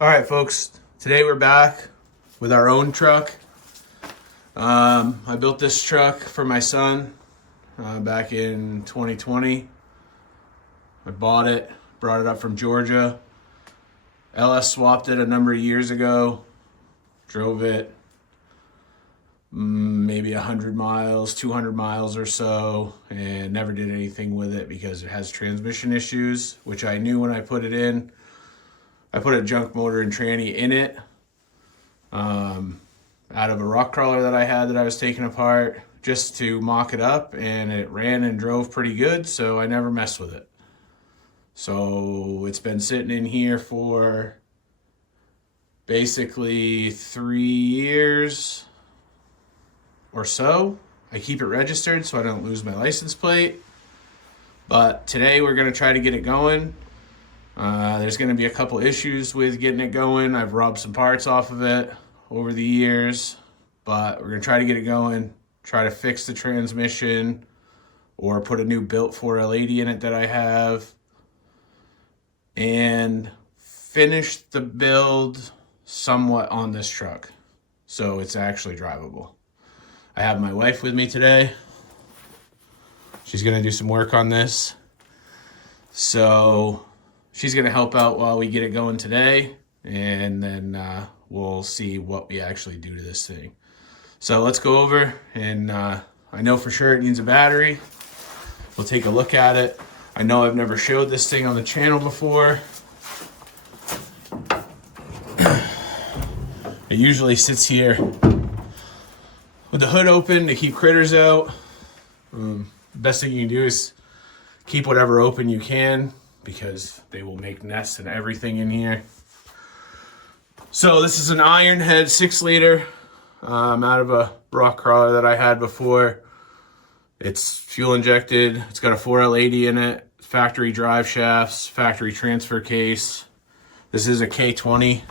All right, folks. Today we're back with our own truck. I built this truck for my son back in 2020. I bought it, brought it up from Georgia. LS swapped it a number of years ago. Drove it maybe 100 miles, 200 miles or so, and never did anything with it because it has transmission issues, which I knew when I put it in. I put a junk motor and tranny in it out of a rock crawler that I had that I was taking apart just to mock it up, and it ran and drove pretty good, so I never messed with it. So it's been sitting in here for basically 3 years or so. I keep it registered so I don't lose my license plate. But today we're going to try to get it going. There's going to be a couple issues with getting it going. I've robbed some parts off of it over the years, but we're going to try to get it going, try to fix the transmission or put a new built 4L80 in it that I have, and finish the build somewhat on this truck so it's actually drivable. I have my wife with me today. She's going to do some work on this. So she's going to help out while we get it going today, and then we'll see what we actually do to this thing. So let's go over, and I know for sure it needs a battery. We'll take a look at it. I know I've never showed this thing on the channel before. It usually sits here with the hood open to keep critters out. Best thing you can do is keep whatever open you can, because they will make nests and everything in here. So this is an iron head 6 liter out of a rock crawler that I had before. It's fuel injected. It's got a 4L80 in it, factory drive shafts, factory transfer case. This is a K20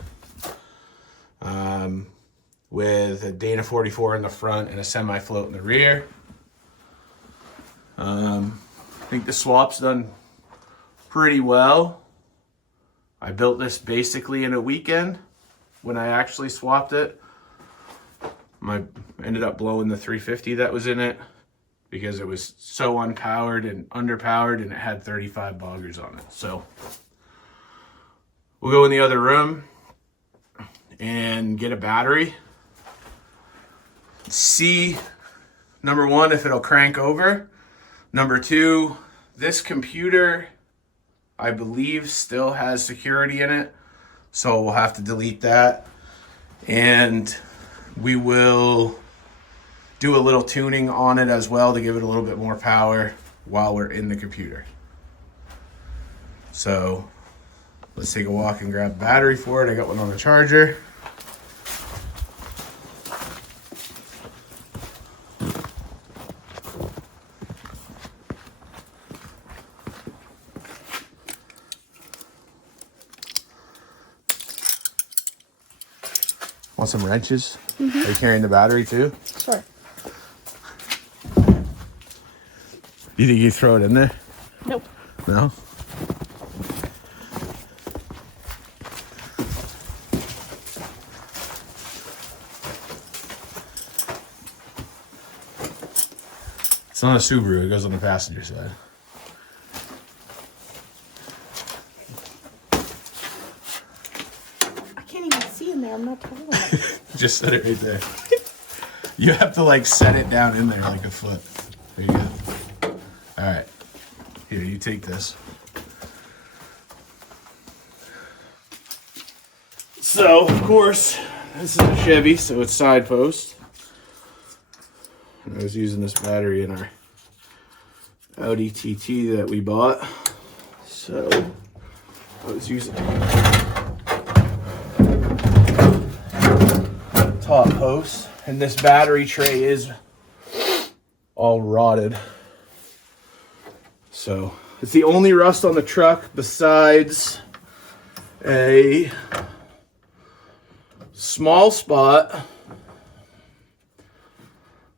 with a Dana 44 in the front and a semi-float in the rear. I think the swap's done pretty well. I built this basically in a weekend when I actually swapped it. I ended up blowing the 350 that was in it because it was so unpowered and underpowered, and it had 35 boggers on it. So we'll go in the other room and get a battery. See, number one, if it'll crank over. Number two, this computer, I believe, still has security in it, so we'll have to delete that. And we will do a little tuning on it as well to give it a little bit more power while we're in the computer. So let's take a walk and grab a battery for it. I got one on the charger. Want some wrenches? Mm-hmm. Are you carrying the battery too? Sure. You think you throw it in there? Nope. No? It's not a Subaru, it goes on the passenger side. I can't even see in there. I'm not tall enough. Just set it right there. You have to like set it down in there like a foot. There you go. All right. Here, you take this. So, of course, this is a Chevy, so it's side post. I was using this battery in our Audi TT that we bought. So, I was using top post, and this battery tray is all rotted. So it's the only rust on the truck besides a small spot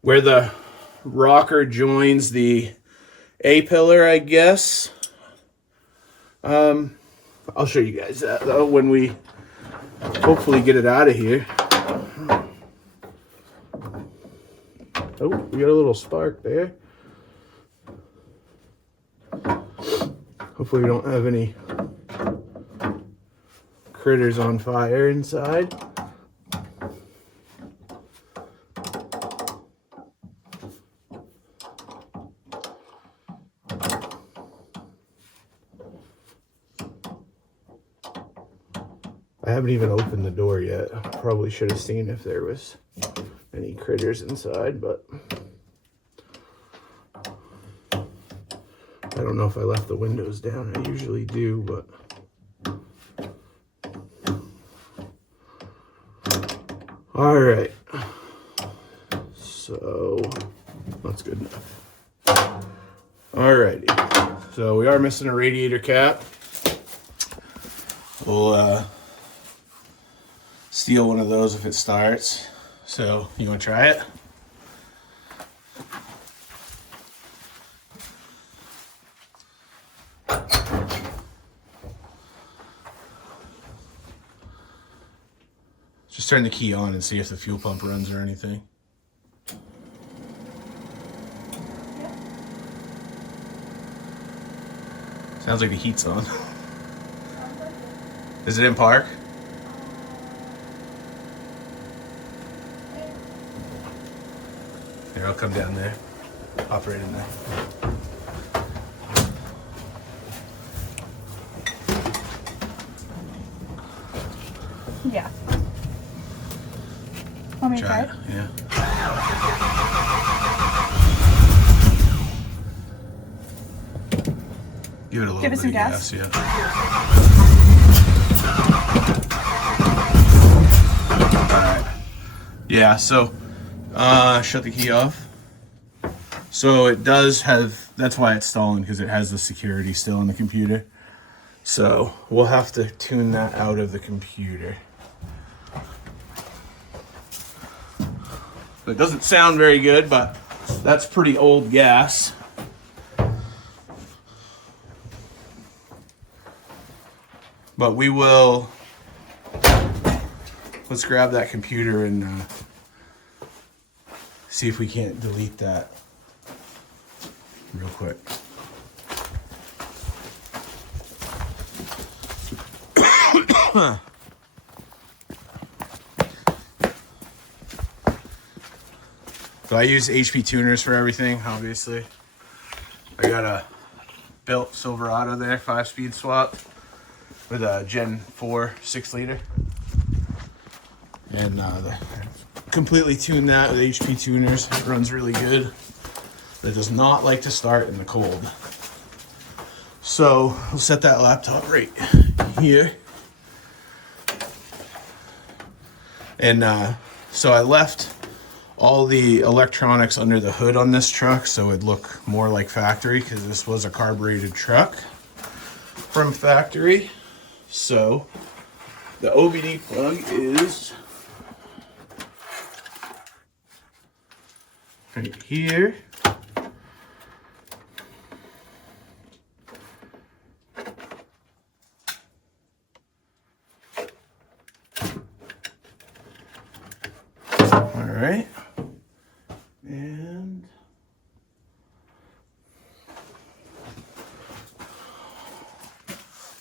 where the rocker joins the A-pillar, I guess. I'll show you guys that though when we hopefully get it out of here. Oh, we got a little spark there. Hopefully we don't have any critters on fire inside. I haven't even opened the door yet. Probably should have seen if there was any critters inside, but I don't know if I left the windows down. I usually do, but all right. So that's good enough. All righty. So we are missing a radiator cap. We'll steal one of those if it starts. So you want to try it? Just turn the key on and see if the fuel pump runs or anything. Sounds like the heat's on. Is it in park? Here, I'll come down there. Hop right in there. Yeah. Want me to try it? Yeah. Give it a little bit some of gas? yeah. Alright. Yeah, so shut the key off. So it does have, that's why it's stalling, because it has the security still on the computer. So we'll have to tune that out of the computer. It doesn't sound very good, but that's pretty old gas. But we will, let's grab that computer and see if we can't delete that real quick. So I use HP tuners for everything, obviously. I got a built Silverado there, 5-speed swap with a Gen 4 6-liter. And completely tuned that with HP tuners. It runs really good. It does not like to start in the cold. So we'll set that laptop right here. And so I left all the electronics under the hood on this truck so it'd look more like factory, because this was a carbureted truck from factory. So the OBD plug is right here. All right. And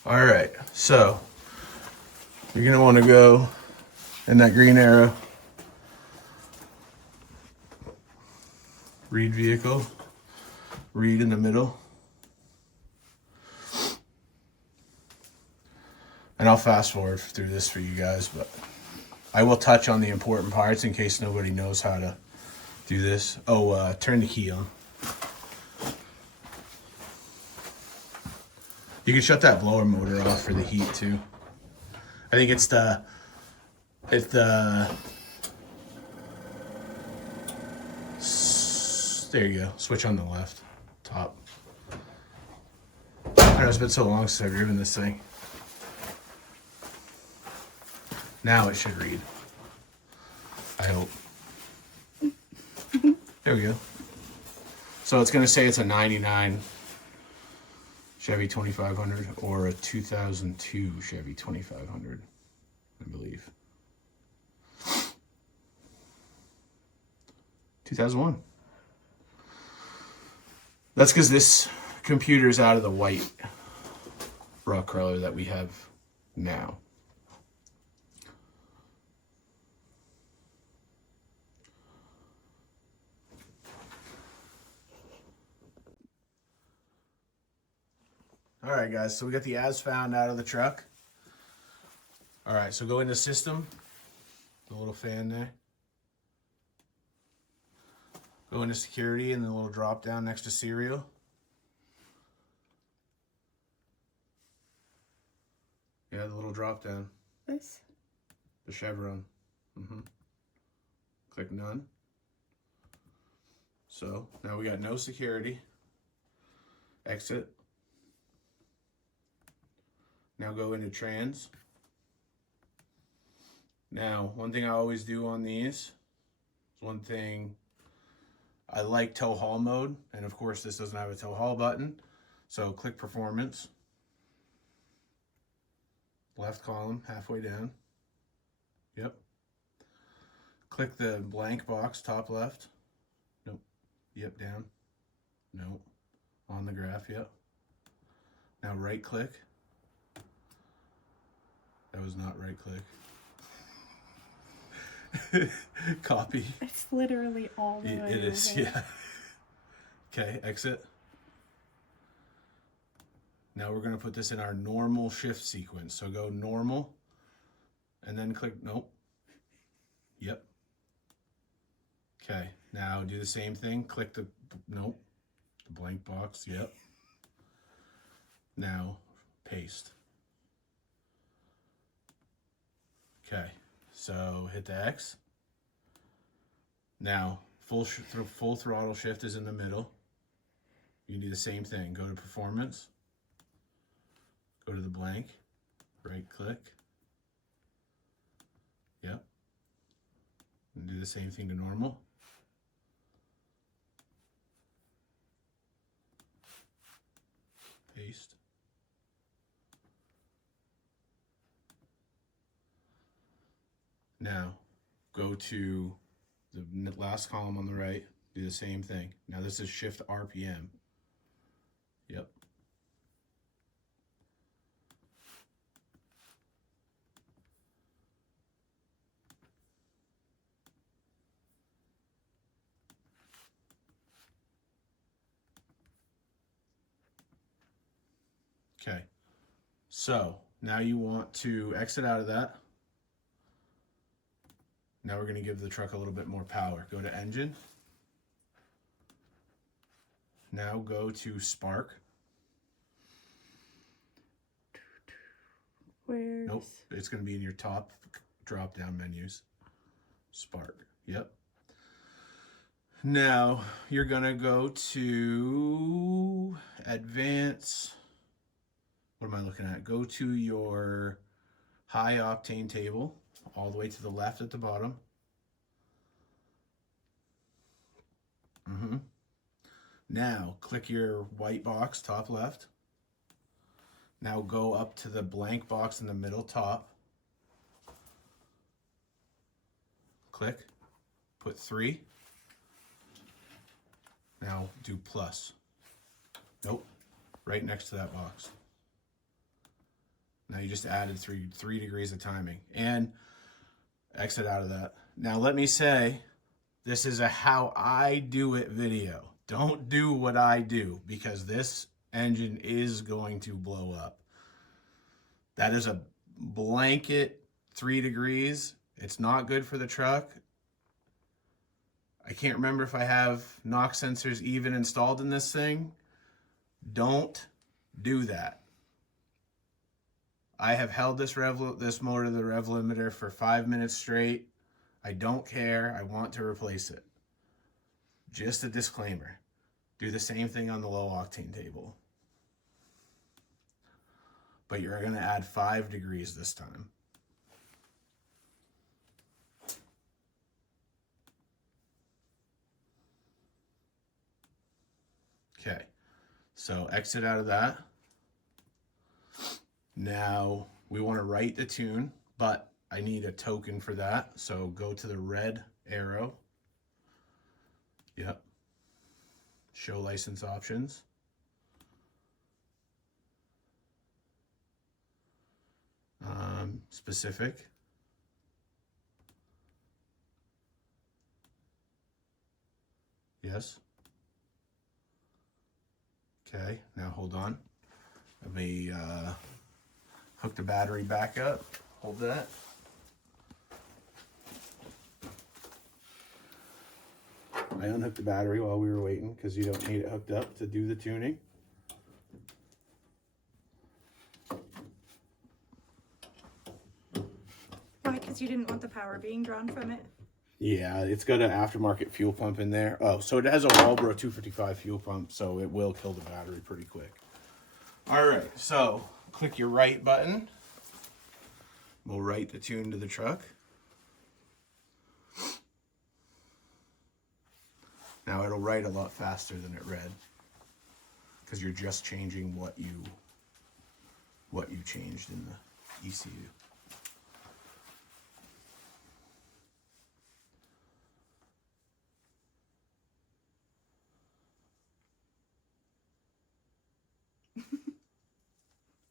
all right, so you're gonna want to go in that green arrow, read vehicle, read in the middle, and I'll fast forward through this for you guys, but I will touch on the important parts in case nobody knows how to do this. Oh, turn the key on. You can shut that blower motor off for the heat too. I think it's the there you go. Switch on the left, top. I know it's been so long since I've driven this thing. Now it should read. I hope. There we go. So it's going to say it's a 99 Chevy 2500 or a 2002 Chevy 2500. I believe. 2001. That's because this computer's out of the white rock crawler that we have now. All right, guys, so we got the as found out of the truck. All right, so go into system, the little fan there. Go into security and the little drop down next to serial. Yeah, the little drop down. This? The chevron. Click none. So now we got no security. Exit. Now go into trans. Now, one thing I always do on these, one thing I like tow haul mode, and of course this doesn't have a tow haul button. So click performance. Left column, halfway down. Yep. Click the blank box, top left. Nope. Yep, down. Nope. On the graph, yep. Now right click. That was not right click. Copy. It's literally all the way It is, over. yeah. Okay, exit. Now we're going to put this in our normal shift sequence. So go normal and then click, nope. Yep. Okay, now do the same thing. Click the, nope, the blank box, yep. Now paste. Okay, so hit the X. Now full throttle shift is in the middle. You can do the same thing. Go to performance. Go to the blank. Right click. Yep. And do the same thing to normal. Paste. Now, go to the last column on the right, do the same thing. Now this is shift RPM. Yep. Okay. So, now you want to exit out of that. Now we're going to give the truck a little bit more power. Go to engine. Now go to spark. Where's... Nope, it's going to be in your top drop down menus. Spark. Yep. Now you're going to go to advance. What am I looking at? Go to your high octane table. All the way to the left at the bottom. Now, click your white box, top left. Now go up to the blank box in the middle top. Click, put 3. Now do plus. Nope, right next to that box. Now you just added 3 degrees of timing. And exit out of that. Now let me say, this is a how I do it video. Don't do what I do, because this engine is going to blow up. That is a blanket 3 degrees. It's not good for the truck. I can't remember if I have knock sensors even installed in this thing. Don't do that. I have held this motor to the rev limiter for 5 minutes straight. I don't care. I want to replace it. Just a disclaimer. Do the same thing on the low octane table. But you're going to add 5 degrees this time. Okay. So exit out of that. Now we want to write the tune, but I need a token for that. So go to the red arrow. Yep. Show license options. Specific. Yes. Okay, now hold on. Let me hook the battery back up. Hold that. I unhooked the battery while we were waiting because you don't need it hooked up to do the tuning. Why? Because you didn't want the power being drawn from it? Yeah, it's got an aftermarket fuel pump in there. Oh, so it has a Marlboro 255 fuel pump, so it will kill the battery pretty quick. All right, so click your right button. We'll write the tune to the truck. Now it'll write a lot faster than it read because you're just changing what you changed in the ECU.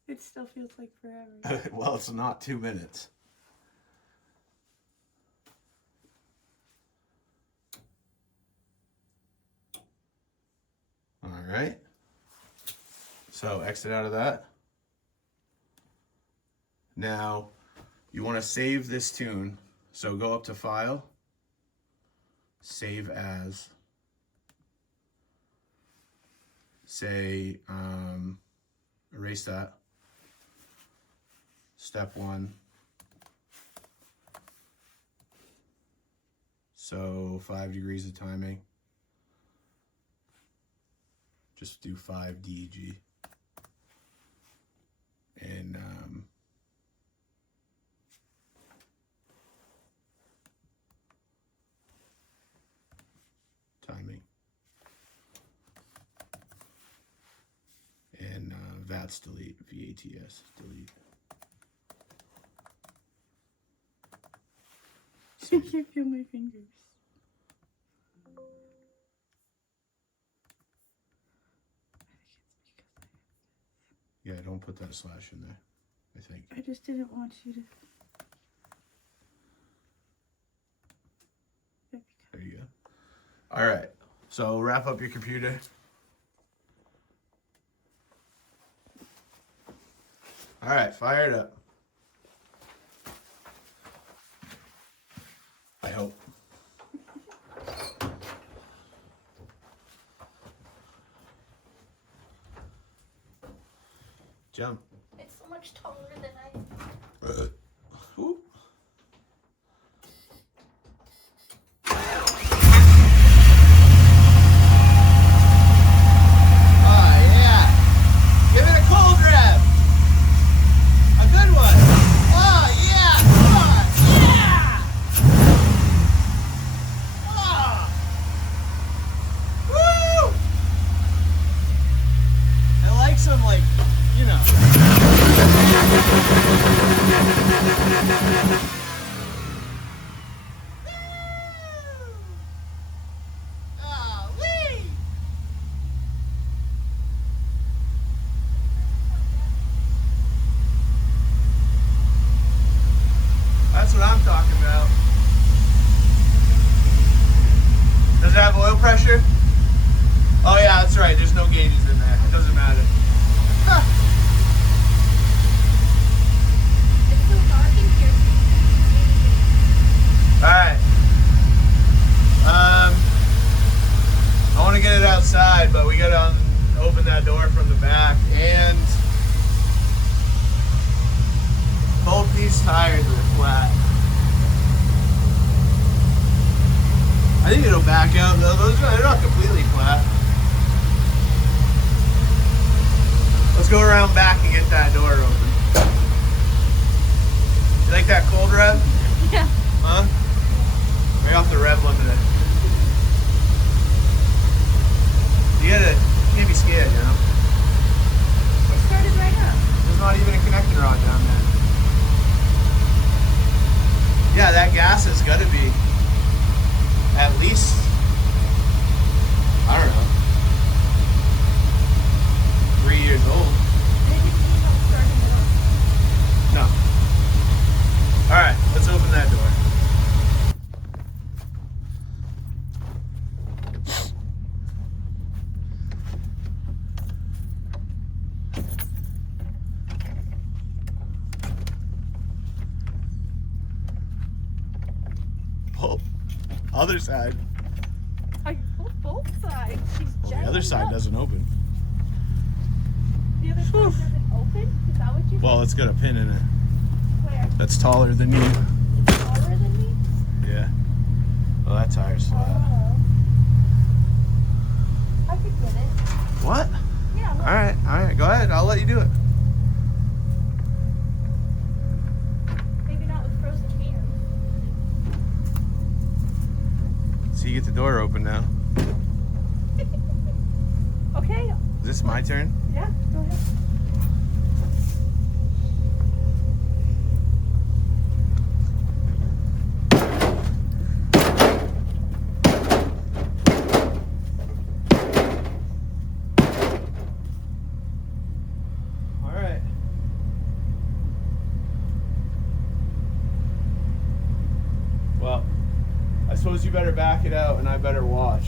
It still feels like forever. Well, it's not 2 minutes. All right. So exit out of that. Now you want to save this tune. So go up to File, Save As. Say, erase that. Step 1. So 5 degrees of timing. Just do 5 DG. And timing. And VATS delete, VATS delete. I can feel my fingers. Yeah, don't put that slash in there, I think. I just didn't want you to. There you go. All right, so wrap up your computer. All right, fire it up. I hope. Jump. It's so much taller than I. Ooh. Oh yeah! Give it a cold rev. A good one. Oh yeah! Oh yeah! Oh. Woo! I like some you know. Golly! That's what I'm talking about. Does it have oil pressure? Oh yeah, that's right. There's no gauges in there. It doesn't matter. It's so dark in here. Alright. I want to get it outside, but we gotta open that door from the back. And both these tires are flat. I think it'll back out though. They're not completely flat. Let's go around back and get that door open. You like that cold rev? Yeah. Huh? Right off the rev limiter. You can't be scared, you know? It started right up. There's not even a connector rod down there. Pull. Other side. I pulled both sides. She's Well, the other side doesn't open. The other side doesn't open? Is that what you said? Well, it's got a pin in it. Where? That's taller than you. It's taller than me? Yeah. Well, that tire's flat. Oh. I could get it. What? Yeah. Look. All right. Go ahead. I'll let you do it. Maybe not with frozen hands. So you get the door open now. Okay. Is this my turn? Yeah, go ahead. All right. Well, I suppose you better back it out and I better watch.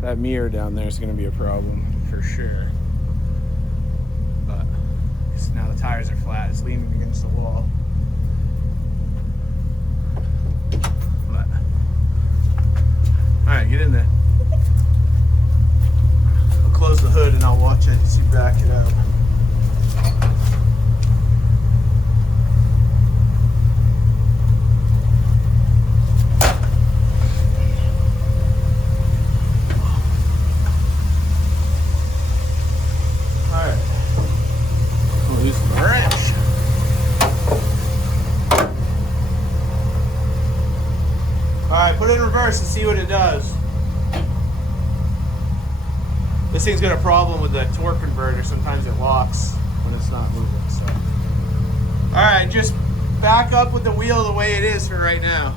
That mirror down there is going to be a problem for sure. But now the tires are flat, it's leaning against the wall. But, all right, get in there. I'll close the hood and I'll watch it as you back it out. Alright, put it in reverse and see what it does. This thing's got a problem with the torque converter. Sometimes it locks when it's not moving. So, alright, just back up with the wheel the way it is for right now.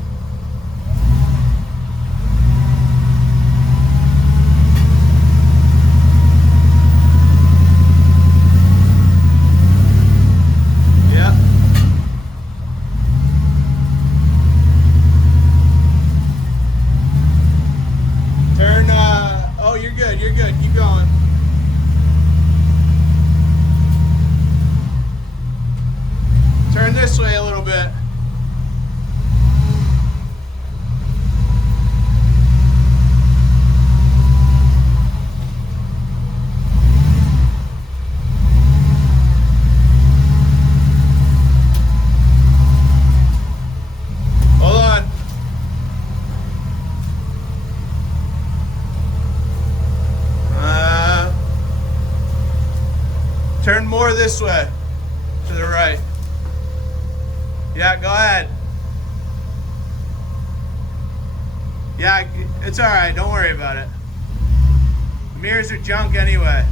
You're good. Keep going. Turn this way a little bit. Hold on. Turn more this way, to the right. Yeah, go ahead. Yeah, it's all right. Don't worry about it. The mirrors are junk anyway.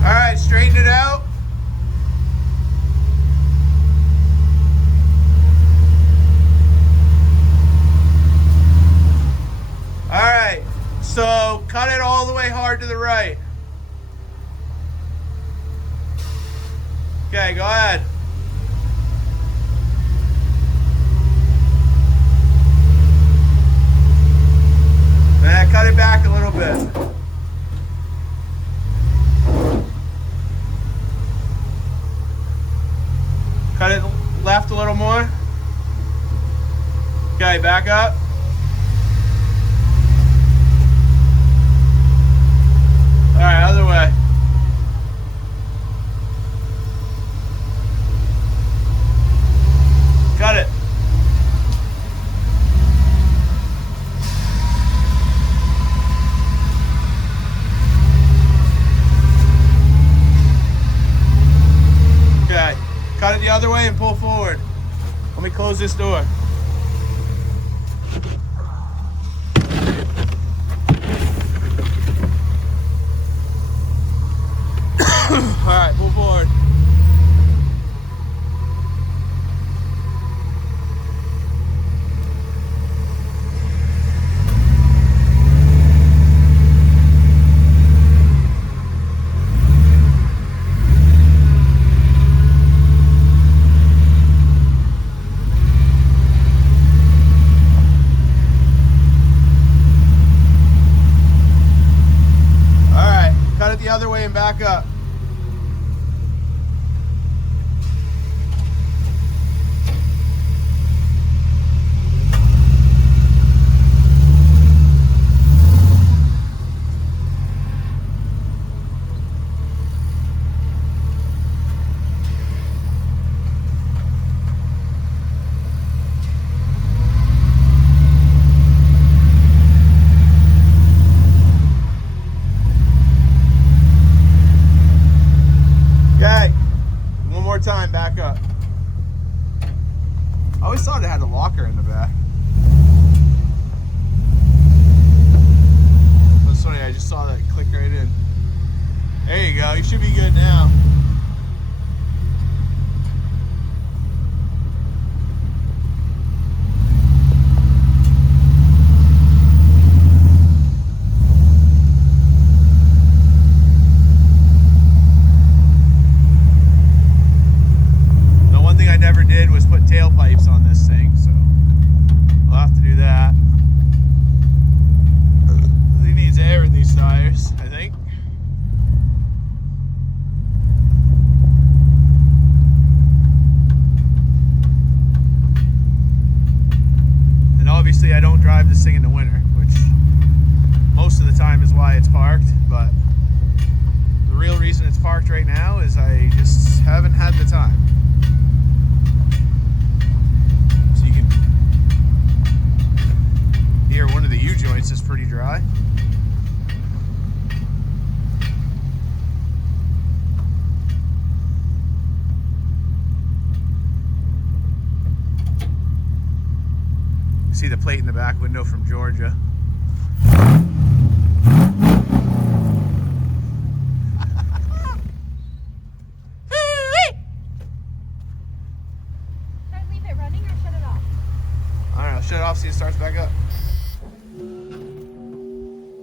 All right, straighten it out. So cut it all the way hard to the right. Okay, go ahead. Then cut it back a little bit. Cut it left a little more. Okay, back up. All right, other way. Cut it. Okay, cut it the other way and pull forward. Let me close this door. All right, pull forward. frame, back up. Okay, one more time, back up. I always thought it had a locker in the back. That's funny, I just saw that click right in. There you go, you should be good now. One thing I never did was put tailpipes on this thing, so I'll have to do that. It needs air in these tires, I think. And obviously I don't drive this thing in the winter, which most of the time is why it's parked, but the real reason it's parked right now is I just haven't had the time. Here, one of the U-joints is pretty dry. See the plate in the back window from Georgia. Should I leave it running or shut it off? Alright, I'll shut it off, see it starts back up.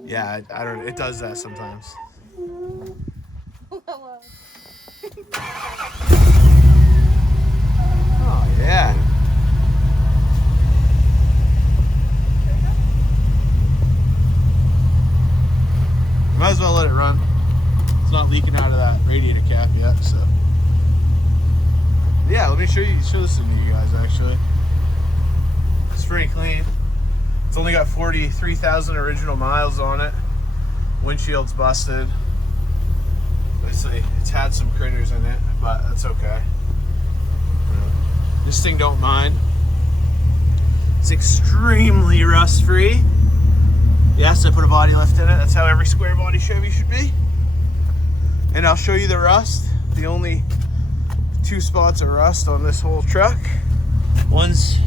Yeah, I don't. It does that sometimes. Hello. Oh yeah. Might as well let it run. It's not leaking out of that radiator cap yet, so. Yeah, let me show this to you guys actually. It's pretty clean. It's only got 43,000 original miles on it. Windshield's busted. Obviously, it's had some critters in it, but that's okay. This thing don't mind. It's extremely rust-free. Yes, I put a body lift in it. That's how every square body Chevy should be. And I'll show you the rust. The only 2 spots of rust on this whole truck. One's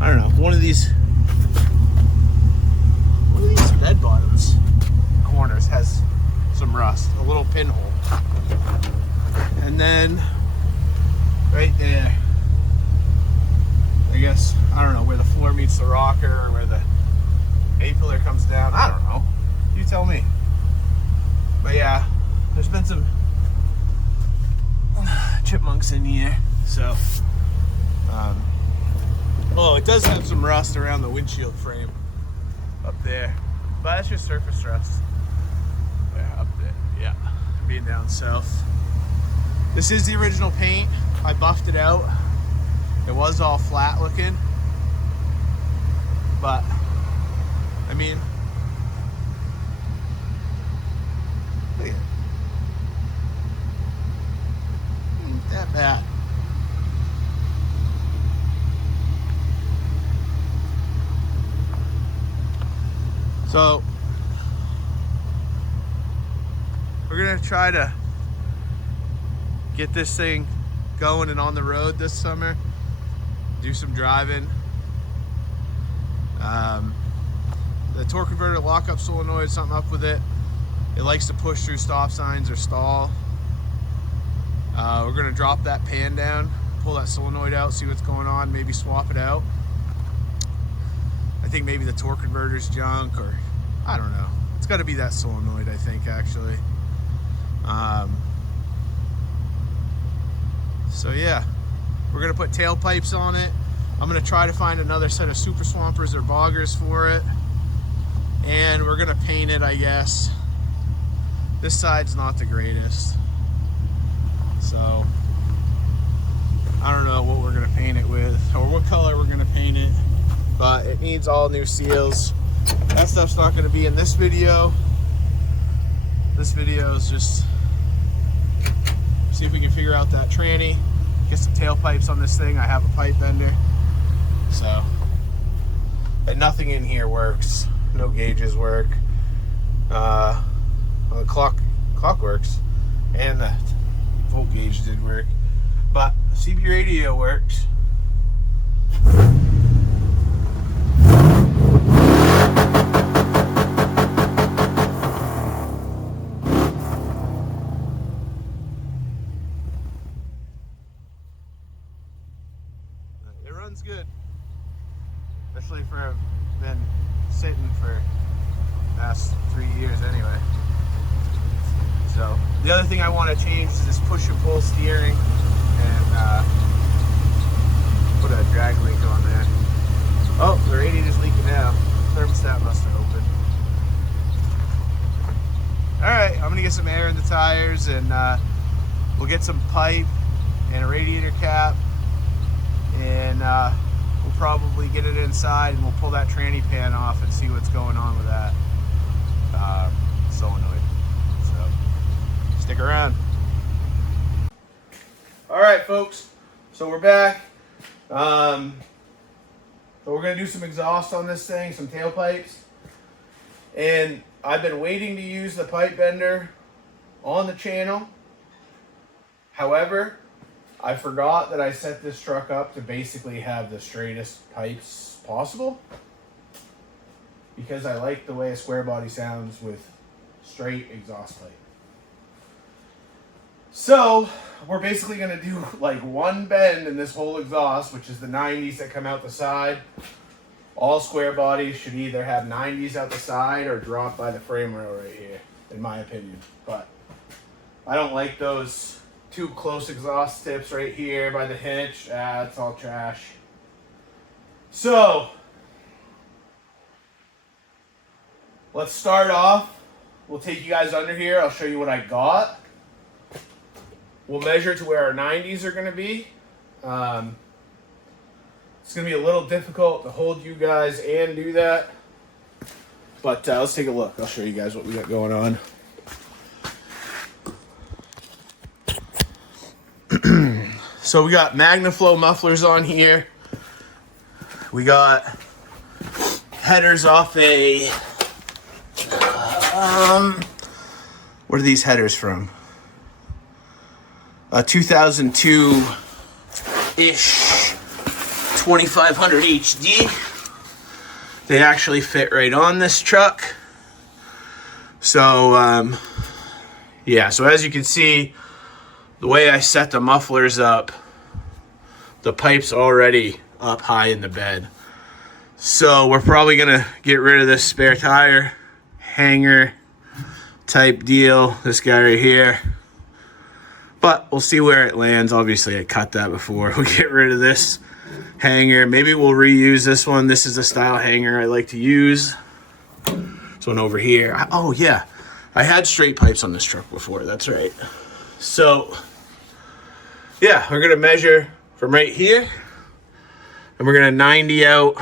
I don't know, one of these bed bottoms corners has some rust, a little pinhole. And then right there, I guess, I don't know, where the floor meets the rocker or where the A-pillar comes down, I don't know, you tell me. But yeah, there's been some chipmunks in here, so oh, it does have some rust around the windshield frame up there, but that's just surface rust. Yeah, up there, yeah, being down south. This is the original paint. I buffed it out. It was all flat looking, but I mean, look at it. Ain't that bad. So we're gonna try to get this thing going and on the road this summer, do some driving. The torque converter lockup solenoid, something up with it. It likes to push through stop signs or stall. We're gonna drop that pan down, pull that solenoid out, see what's going on, maybe swap it out. I think maybe the torque converter's junk, or I don't know. It's got to be that solenoid, I think, actually. So yeah, we're gonna put tailpipes on it. I'm gonna try to find another set of super swampers or boggers for it. and we're gonna paint it, I guess. This side's not the greatest, so I don't know what we're gonna paint it with or what color we're gonna paint it, but it needs all new seals. That stuff's not gonna be in this video. This video is just see if we can figure out that tranny, get some tailpipes on this thing. I have a pipe bender, so, and nothing in here works. No gauges work. Well, the clock works, and the volt gauge did work, but CB radio works. It runs good, especially for been sitting for the past 3 years anyway. So the other thing I want to change is this push and pull steering, and put a drag link on there. Oh, the radiator's leaking now. Thermostat must have opened. Alright, I'm gonna get some air in the tires, and we'll get some pipe and a radiator cap, and we'll probably get it inside and we'll pull that tranny pan off and see what's going on with that solenoid. So stick around. All right, folks, so we're back. So we're gonna do some exhaust on this thing, some tailpipes, and I've been waiting to use the pipe bender on the channel. However, I forgot that I set this truck up to basically have the straightest pipes possible, because I like the way a square body sounds with straight exhaust pipe. So we're basically going to do like one bend in this whole exhaust, which is the 90s that come out the side. All square bodies should either have 90s out the side or drop by the frame rail right here, in my opinion. But I don't like those two close exhaust tips right here by the hitch. It's all trash. So let's start off. We'll take you guys under here. I'll show you what I got. We'll measure to where our 90s are going to be. It's going to be a little difficult to hold you guys and do that, but let's take a look. I'll show you guys what we got going on. So we got MagnaFlow mufflers on here. We got headers off a what are these headers from? A 2002-ish 2500 HD. They actually fit right on this truck. So yeah, so as you can see, the way I set the mufflers up, the pipe's already up high in the bed. So we're probably gonna get rid of this spare tire hanger type deal, this guy right here. But we'll see where it lands. Obviously I cut that before. We'll get rid of this hanger. Maybe we'll reuse this one. This is the style hanger I like to use. This one over here. Oh yeah, I had straight pipes on this truck before, that's right. So yeah, we're gonna measure from right here, and we're gonna 90 out.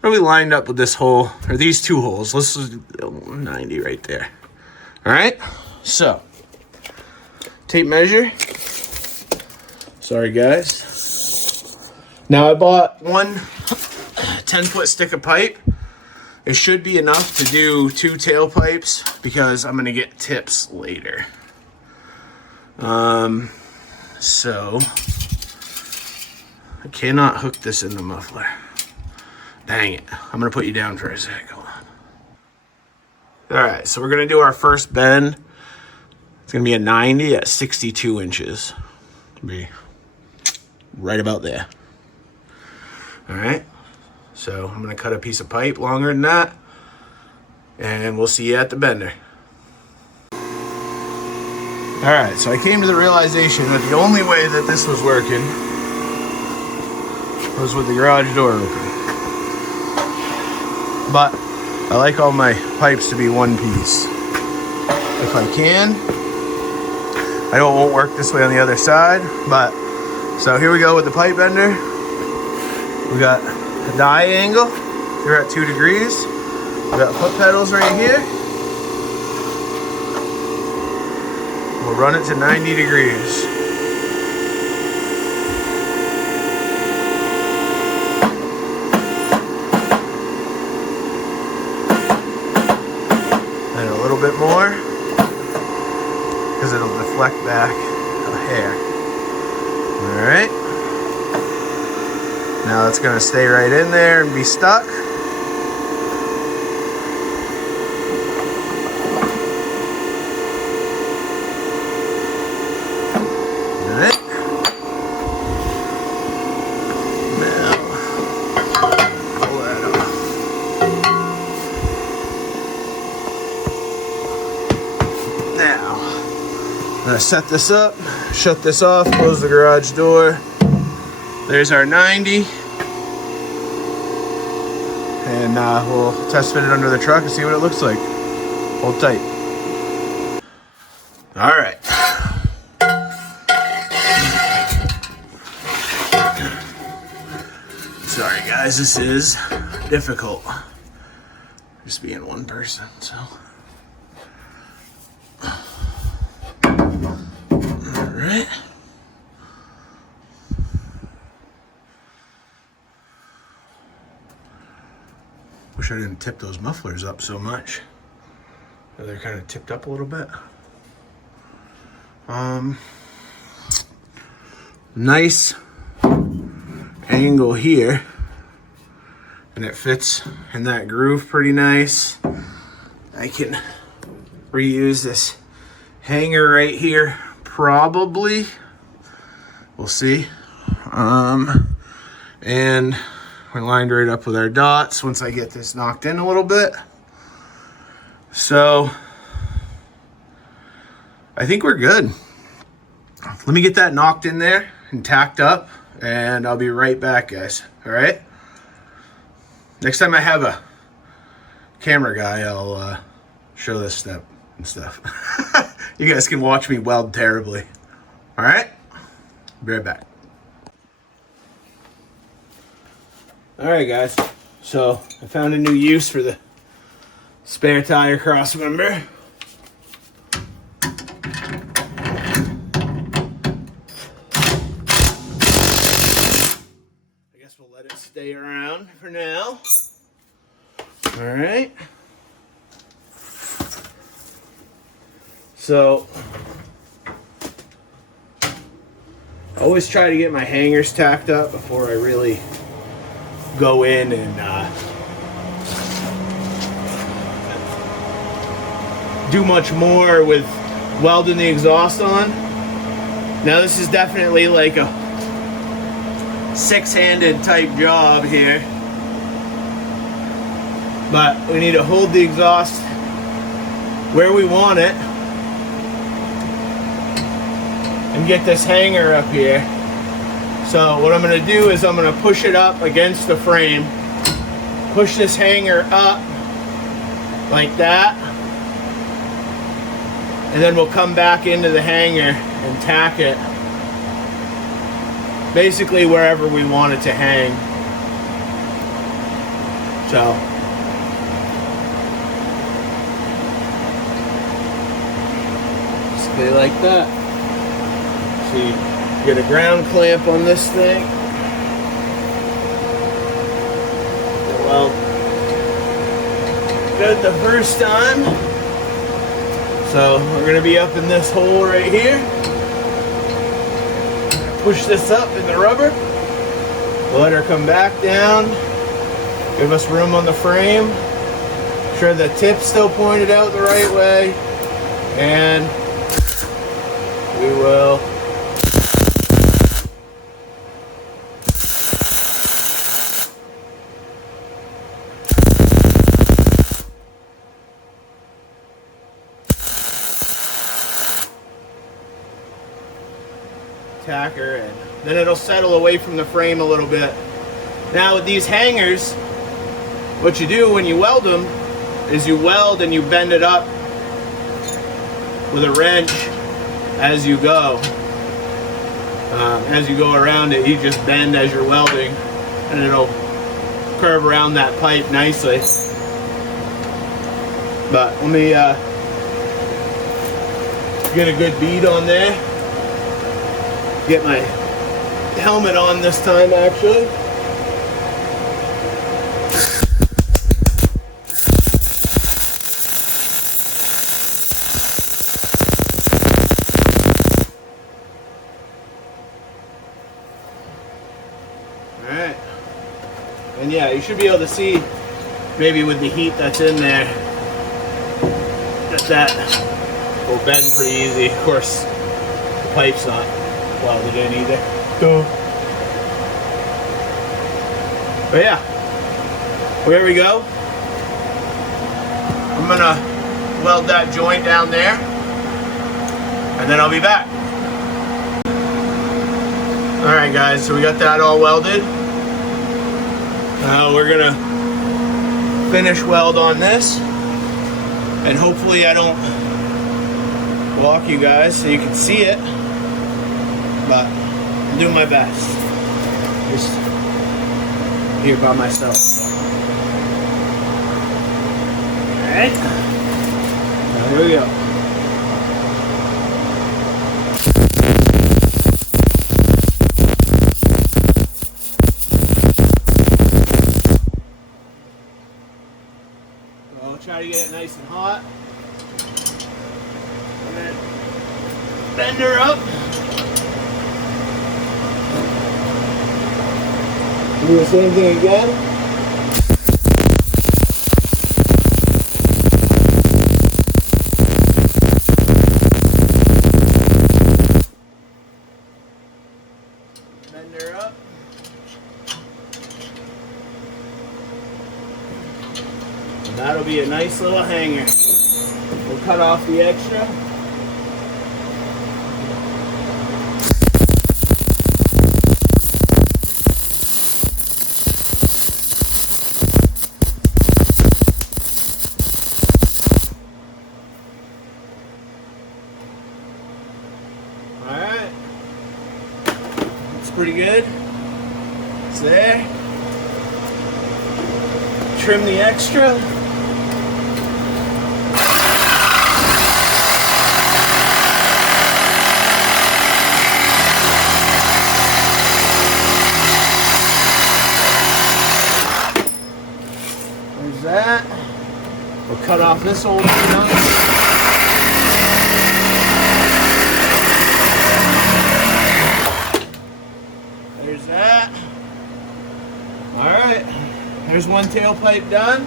Probably lined up with this hole, or these two holes. Let's do 90 right there. All right, so tape measure. Sorry guys. Now I bought one 10-foot stick of pipe. It should be enough to do 2 tailpipes because I'm gonna get tips later. So I cannot hook this in the muffler. Dang it. I'm gonna put you down for a sec. Hold on. All right, so we're gonna do our first bend. It's gonna be a 90 at 62 inches. Be right about there. All right. So I'm gonna cut a piece of pipe longer than that, and we'll see you at the bender. All right, so I came to the realization that the only way that this was working was with the garage door open. But I like all my pipes to be one piece. If I can. I know it won't work this way on the other side, but so here we go with the pipe bender. We got a die angle. We're at 2 degrees. We got foot pedals right here. We'll run it to 90 degrees. And a little bit more, because it'll deflect back a hair. All right. Now it's going to stay right in there and be stuck. Set this up, shut this off, close the garage door. There's our 90. And we'll test fit it under the truck and see what it looks like. Hold tight. All right. Sorry guys, this is difficult. Just being one person, so. Right. Wish I didn't tip those mufflers up so much. They're kind of tipped up a little bit. Nice angle here, and it fits in that groove pretty nice. I can reuse this hanger right here. Probably. We'll see. And we're lined right up with our dots once I get this knocked in a little bit. So I think we're good. Let me get that knocked in there and tacked up, and I'll be right back, guys. All right? Next time I have a camera guy, I'll show this step and stuff. You guys can watch me weld terribly. All right? Be right back. All right, guys. So I found a new use for the spare tire cross member. I guess we'll let it stay around for now. All right. So, I always try to get my hangers tacked up before I really go in and do much more with welding the exhaust on. Now this is definitely like a six-handed type job here, but we need to hold the exhaust where we want it and get this hanger up here. So what I'm going to do is I'm going to push it up against the frame, push this hanger up like that, and then we'll come back into the hanger and tack it basically wherever we want it to hang. So basically like that. So you get a ground clamp on this thing. Well, good the first time. So we're going to be up in this hole right here. Push this up in the rubber. Let her come back down. Give us room on the frame. Make sure the tip's still pointed out the right way. And we will tack her, and then it'll settle away from the frame a little bit Now with these hangers, what you do when you weld them is you weld and you bend it up with a wrench as you go. As you go around it, you just bend as you're welding and it'll curve around that pipe nicely. But let me get a good bead on there. Get my helmet on this time actually. Alright. And yeah, you should be able to see maybe with the heat that's in there that will bend pretty easy. Of course, the pipe's not welded in either. But yeah, well, here we go. I'm gonna weld that joint down there and then I'll be back. Alright guys, so we got that all welded. We're gonna finish weld on this. And hopefully I don't block you guys so you can see it, but I'm doing my best. Just here by myself. Alright, here we go. I'll try to get it nice and hot. And then bend her up. Do the same thing again. Bend her up. And that'll be a nice little hanger. We'll cut off the extra. Alright. It's pretty good. It's there. Trim the extra. There's that. We'll cut off this old nut. There's that. Alright. There's one tailpipe done.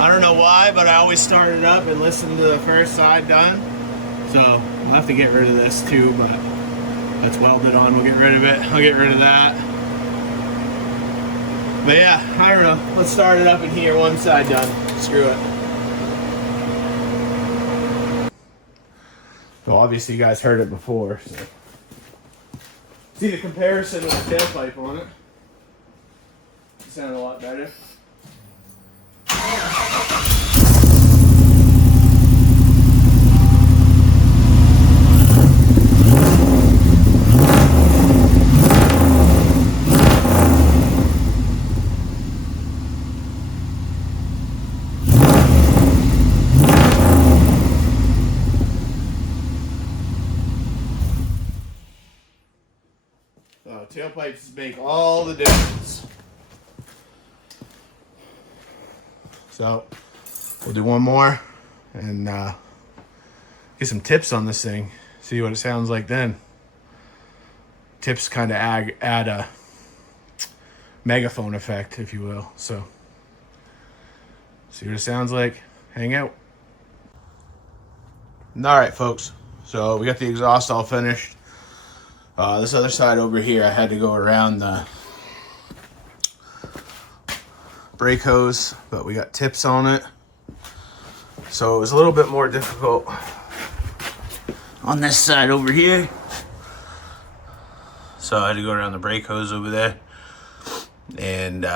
I don't know why, but I always start it up and listen to the first side done. So we'll have to get rid of this too, but that's welded on. We'll get rid of it. I'll get rid of that. But yeah, I don't know. Let's start it up in here. One side done. Screw it. So obviously you guys heard it before. So. See the comparison with the tailpipe on it. It sounded a lot better. Tailpipes make all the difference. So we'll do one more and get some tips on this thing. See what it sounds like then. Tips kind of add a megaphone effect, if you will. So see what it sounds like. Hang out. All right, folks. So we got the exhaust all finished. This other side over here, I had to go around the brake hose, but we got tips on it. So it was a little bit more difficult on this side over here. So I had to go around the brake hose over there and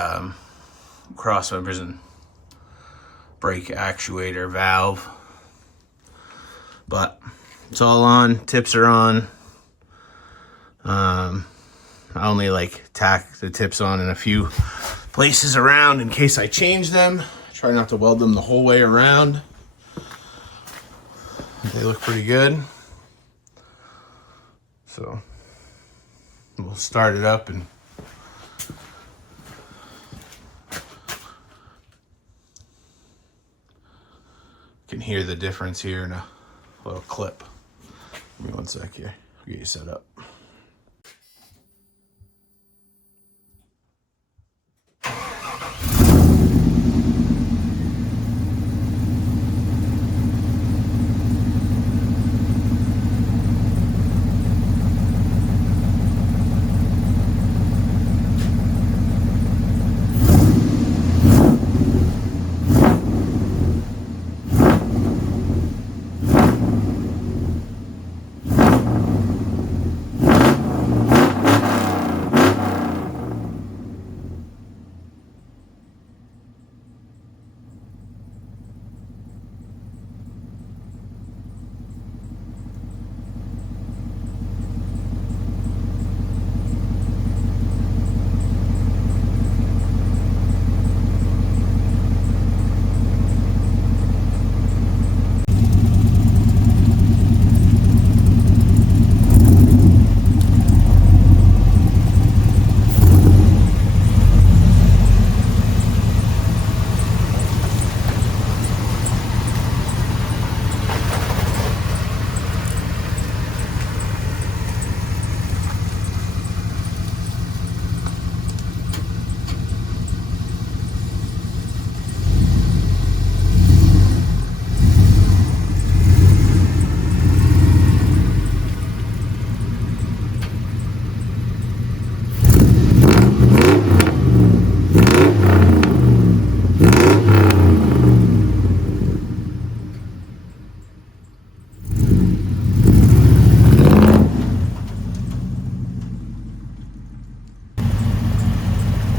cross members and brake actuator valve. But it's all on, tips are on. I only like tack the tips on in a few places around in case I change them. Try not to weld them the whole way around. They look pretty good. So we'll start it up and can hear the difference here in a little clip. Give me one sec here. I'll get you set up.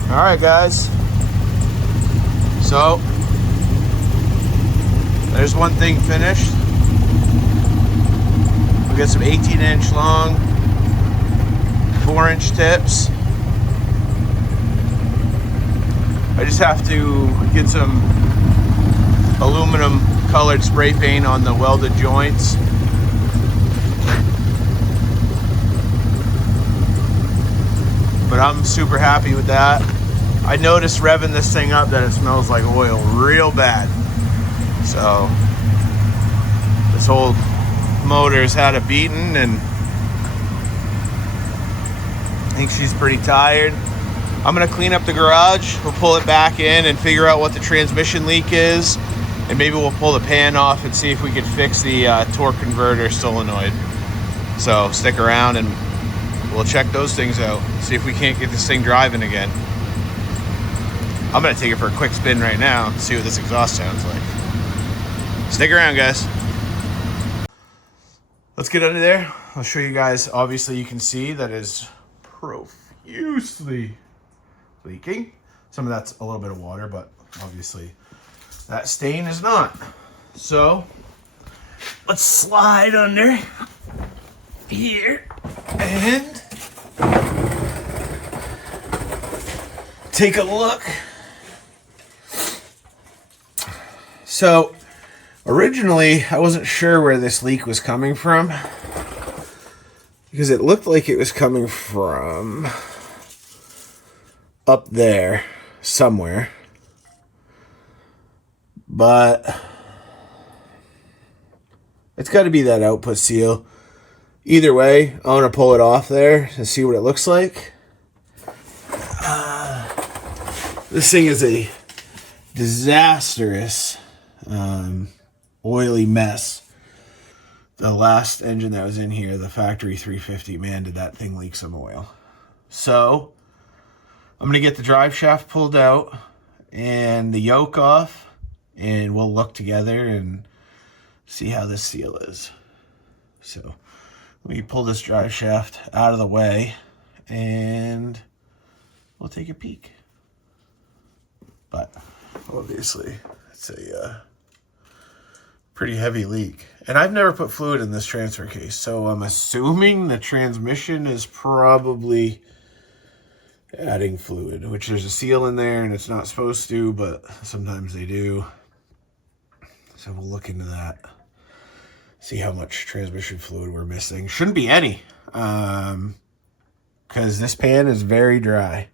All right, guys. So there's one thing finished. We got some 18-inch long, 4-inch tips. I just have to get some aluminum colored spray paint on the welded joints. But I'm super happy with that. I noticed revving this thing up that it smells like oil real bad. So this whole motor's had a beating and I think she's pretty tired. I'm gonna clean up the garage. We'll pull it back in and figure out what the transmission leak is. And maybe we'll pull the pan off and see if we can fix the torque converter solenoid. So stick around and we'll check those things out. See if we can't get this thing driving again. I'm gonna take it for a quick spin right now and see what this exhaust sounds like. Stick around, guys. Let's get under there. I'll show you guys. Obviously you can see that is profusely leaking. Some of that's a little bit of water, but obviously that stain is not. So let's slide under here and take a look. So originally I wasn't sure where this leak was coming from because it looked like it was coming from up there somewhere, but it's got to be that output seal. Either way, I want to pull it off there and see what it looks like. This thing is a disastrous oily mess. The last engine that was in here, the factory 350, man, did that thing leak some oil. So I'm gonna get the drive shaft pulled out and the yoke off, and we'll look together and see how this seal is. So let me pull this drive shaft out of the way and we'll take a peek. But obviously, it's a pretty heavy leak. And I've never put fluid in this transfer case, so I'm assuming the transmission is probably adding fluid, which there's a seal in there and it's not supposed to, but sometimes they do. So we'll look into that. See how much transmission fluid we're missing. Shouldn't be any, because this pan is very dry.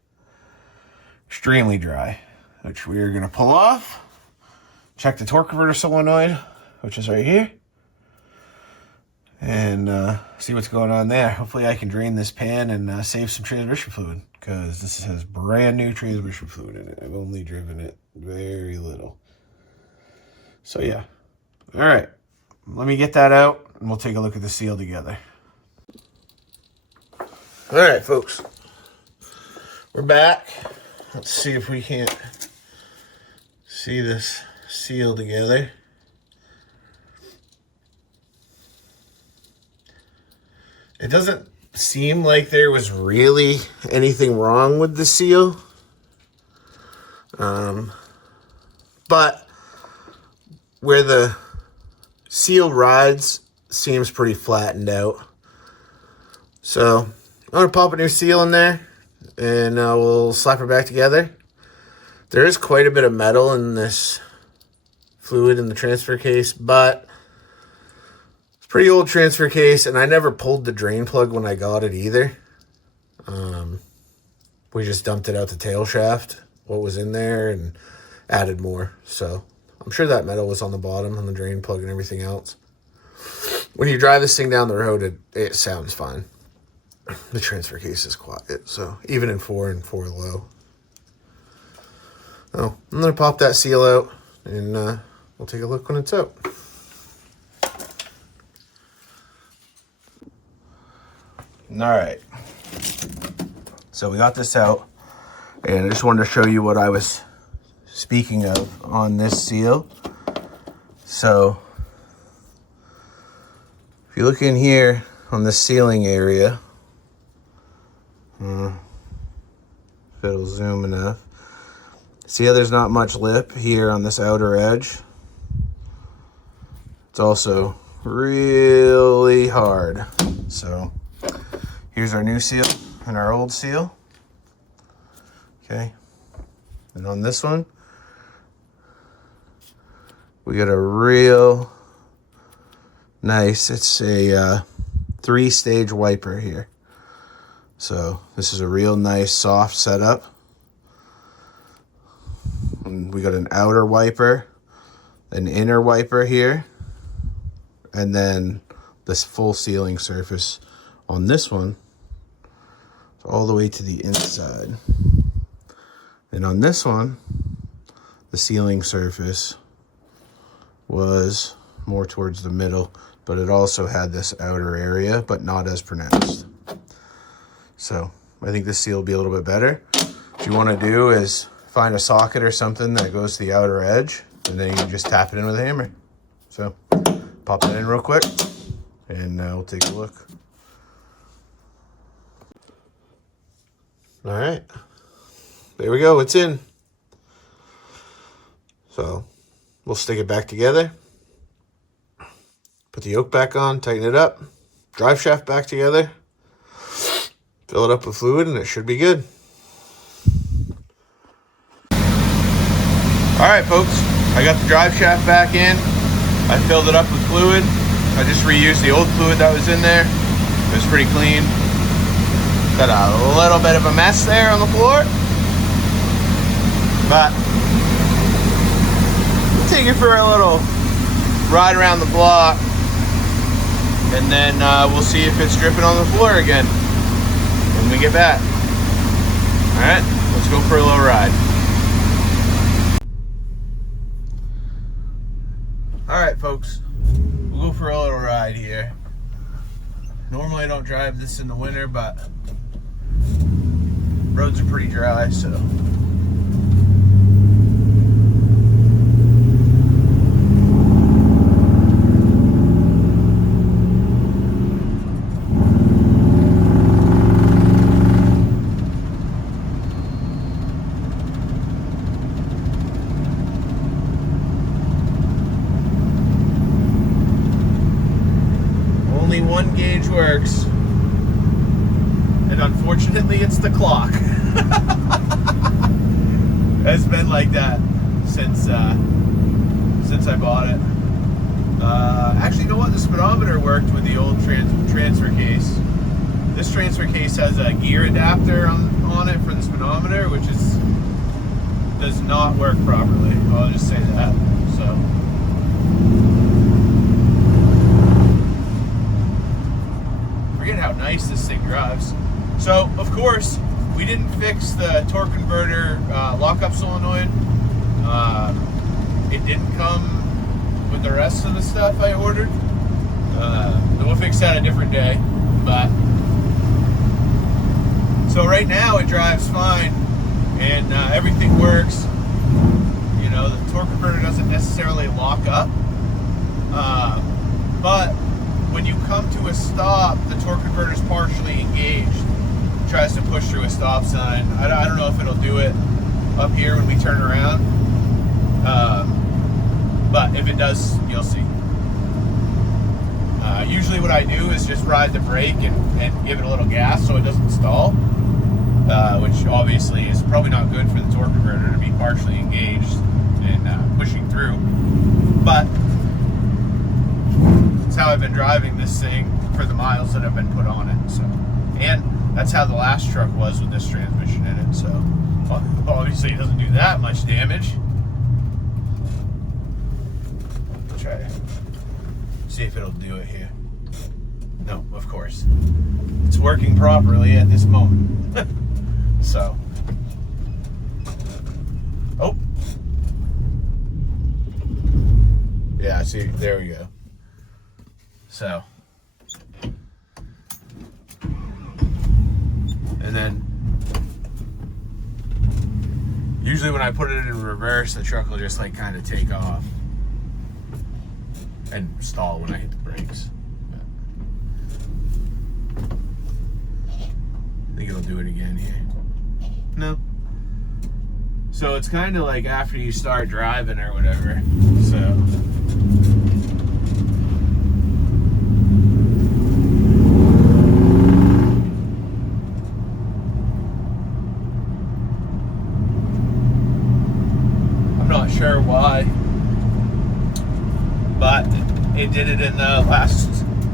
Extremely dry, which we are going to pull off. Check the torque converter solenoid, which is right here. And see what's going on there. Hopefully I can drain this pan and save some transmission fluid, because this has brand new transmission fluid in it. I've only driven it very little. So yeah. All right. Let me get that out and we'll take a look at the seal together. All right, folks. We're back. Let's see if we can't see this seal together. It doesn't seem like there was really anything wrong with the seal. But where the seal rides seems pretty flattened out. So I'm going to pop a new seal in there and we'll slap her back together. There is quite a bit of metal in this fluid in the transfer case, but pretty old transfer case, and I never pulled the drain plug when I got it either. We just dumped it out the tail shaft, what was in there, and added more. So I'm sure that metal was on the bottom on the drain plug and everything else. When you drive this thing down the road, it sounds fine. The transfer case is quiet, so even in 4 and 4 low. Oh, I'm going to pop that seal out, and we'll take a look when it's out. All right, so we got this out, and I just wanted to show you what I was speaking of on this seal. So if you look in here on the sealing area, if it'll zoom enough, see how there's not much lip here on this outer edge? It's also really hard. So here's our new seal and our old seal. Okay. And on this one, we got a real nice, it's a 3-stage wiper here. So this is a real nice soft setup. And we got an outer wiper, an inner wiper here, and then this full sealing surface on this one all the way to the inside. And on this one, the sealing surface was more towards the middle, but it also had this outer area, but not as pronounced. So I think this seal will be a little bit better. What you want to do is find a socket or something that goes to the outer edge, and then you can just tap it in with a hammer. So pop that in real quick, and we'll take a look. All right, there we go, it's in. So we'll stick it back together, put the yoke back on, tighten it up, drive shaft back together, fill it up with fluid, and it should be good. All right, folks, I got the drive shaft back in. I filled it up with fluid. I just reused the old fluid that was in there. It was pretty clean. Got a little bit of a mess there on the floor, but we'll take it for a little ride around the block, and then we'll see if it's dripping on the floor again when we get back. All right, let's go for a little ride. All right, folks, we'll go for a little ride here. Normally I don't drive this in the winter, but roads are pretty dry, so only one gauge works. And unfortunately, it's the clock. It's been like that since I bought it. Actually, you know what? The speedometer worked with the old transfer case. This transfer case has a gear adapter on it for the speedometer, which does not work properly. I'll just say that. So. Forget how nice this thing drives. So, of course, we didn't fix the torque converter lockup solenoid. It didn't come with the rest of the stuff I ordered. We'll fix that a different day. But so right now it drives fine and everything works. You know, the torque converter doesn't necessarily lock up, but when you come to a stop, the torque converter is partially engaged. It tries to push through a stop sign. I don't know if it'll do it up here when we turn around, but if it does, you'll see. Usually what I do is just ride the brake and give it a little gas so it doesn't stall, which obviously is probably not good for the torque converter to be partially engaged and pushing through. But that's how I've been driving this thing for the miles that have been put on it. So, and that's how the last truck was with this transmission in it. So obviously it doesn't do that much damage. Try to see if it'll do it here. No, of course. It's working properly at this moment. So. Oh. Yeah, see, there we go. So. And then, usually when I put it in reverse, the truck will just like kind of take off and stall when I hit the brakes. I think it'll do it again here. No. So it's kind of like after you start driving or whatever. So. I'm not sure why, but it did it in the last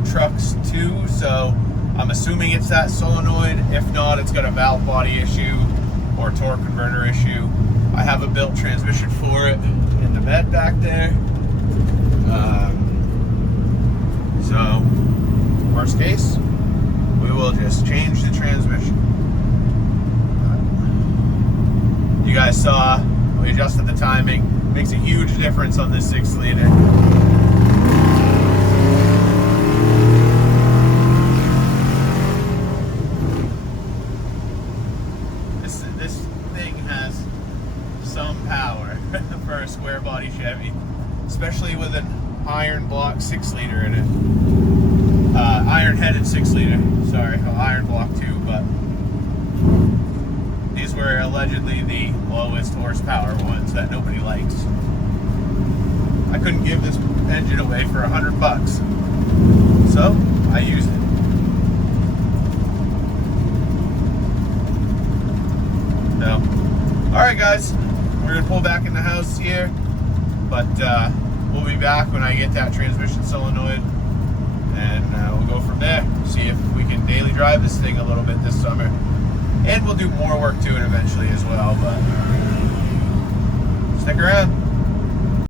trucks too, so I'm assuming it's that solenoid. If not, it's got a valve body issue or torque converter issue. I have a built transmission for it in the bed back there. So, worst case, we will just change the transmission. You guys saw, we adjusted the timing. Makes a huge difference on this 6-liter. This thing has some power for a square body Chevy, especially with an iron block 6-liter in it. Iron headed 6-liter. Sorry, iron block 2, but these were allegedly the lowest horsepower ones that nobody likes. I couldn't give this engine away for $100, so I used it. So, all right, guys, we're gonna pull back in the house here, but we'll be back when I get that transmission solenoid, and we'll go from there. See if we can daily drive this thing a little bit this summer, and we'll do more work to it eventually as well. But stick around.